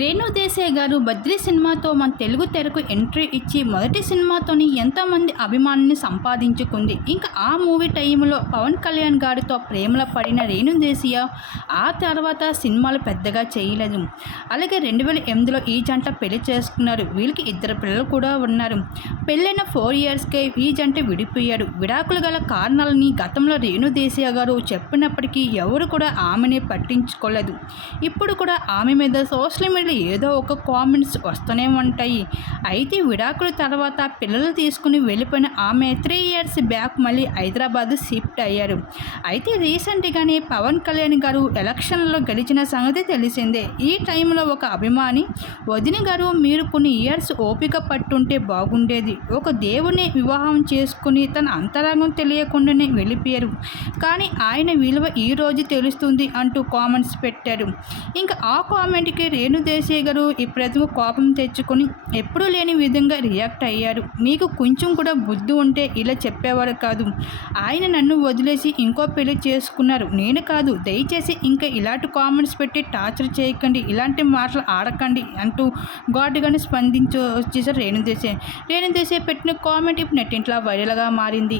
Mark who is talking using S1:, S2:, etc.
S1: రేణు దేశాయ్ గారు బద్రీ సినిమాతో మన తెలుగు తెరకు ఎంట్రీ ఇచ్చి మొదటి సినిమాతోని ఎంతోమంది అభిమానుల్ని సంపాదించుకుంది. ఇంకా ఆ మూవీ టైంలో పవన్ కళ్యాణ్ గారితో ప్రేమలో పడిన రేణు దేశీయ ఆ తర్వాత సినిమాలు పెద్దగా చేయలేదు. అలాగే రెండు వేల ఎనిమిదిలో ఈ జంట పెళ్ళి చేసుకున్నారు. వీళ్ళకి ఇద్దరు పిల్లలు కూడా ఉన్నారు. పెళ్ళైన ఫోర్ ఇయర్స్కే ఈ జంట విడిపోయాడు. విడాకులు గల కారణాలని గతంలో రేణు దేశీయ గారు చెప్పినప్పటికీ ఎవరు కూడా ఆమెని పట్టించుకోలేదు. ఇప్పుడు కూడా ఆమె మీద సోషల్ మీడియా మీడియాలో ఏదో ఒక కామెంట్స్ వస్తూనే ఉంటాయి. అయితే విడాకుల తర్వాత పిల్లలు తీసుకుని వెళ్ళిపోయిన ఆమె త్రీ ఇయర్స్ బ్యాక్ మళ్ళీ హైదరాబాద్ షిఫ్ట్ అయ్యారు. అయితే రీసెంట్గానే పవన్ కళ్యాణ్ గారు ఎలక్షన్లో గెలిచిన సంగతి తెలిసిందే. ఈ టైంలో ఒక అభిమాని వదిన గారు మీరు కొన్ని ఇయర్స్ ఓపిక పట్టుంటే బాగుండేది. ఒక దేవుని వివాహం చేసుకుని తన అంతరంగం తెలియకుండానే వెళ్ళిపోయారు. కానీ ఆయన విలువ ఈ రోజు తెలుస్తుంది అంటూ కామెంట్స్ పెట్టారు. ఇంకా ఆ కామెంట్కి రేణు దేశీయ గారు ఇప్పుడెందుకు కోపం తెచ్చుకొని ఎప్పుడూ లేని విధంగా రియాక్ట్ అయ్యారు. మీకు కొంచెం కూడా బుద్ధి ఉంటే ఇలా చెప్పేవారు కాదు. ఆయన నన్ను వదిలేసి ఇంకో పెళ్ళి చేసుకున్నారు. నేను కాదు. దయచేసి ఇంకా ఇలాంటి కామెంట్స్ పెట్టి టార్చర్ చేయకండి. ఇలాంటి మాటలు ఆడకండి అంటూ ఘాటుగానే స్పందించి వచ్చేసారు రేణుదేశే రేణుదేశే పెట్టిన కామెంట్ ఇప్పుడు నెట్టింట్లో వైరల్గా మారింది.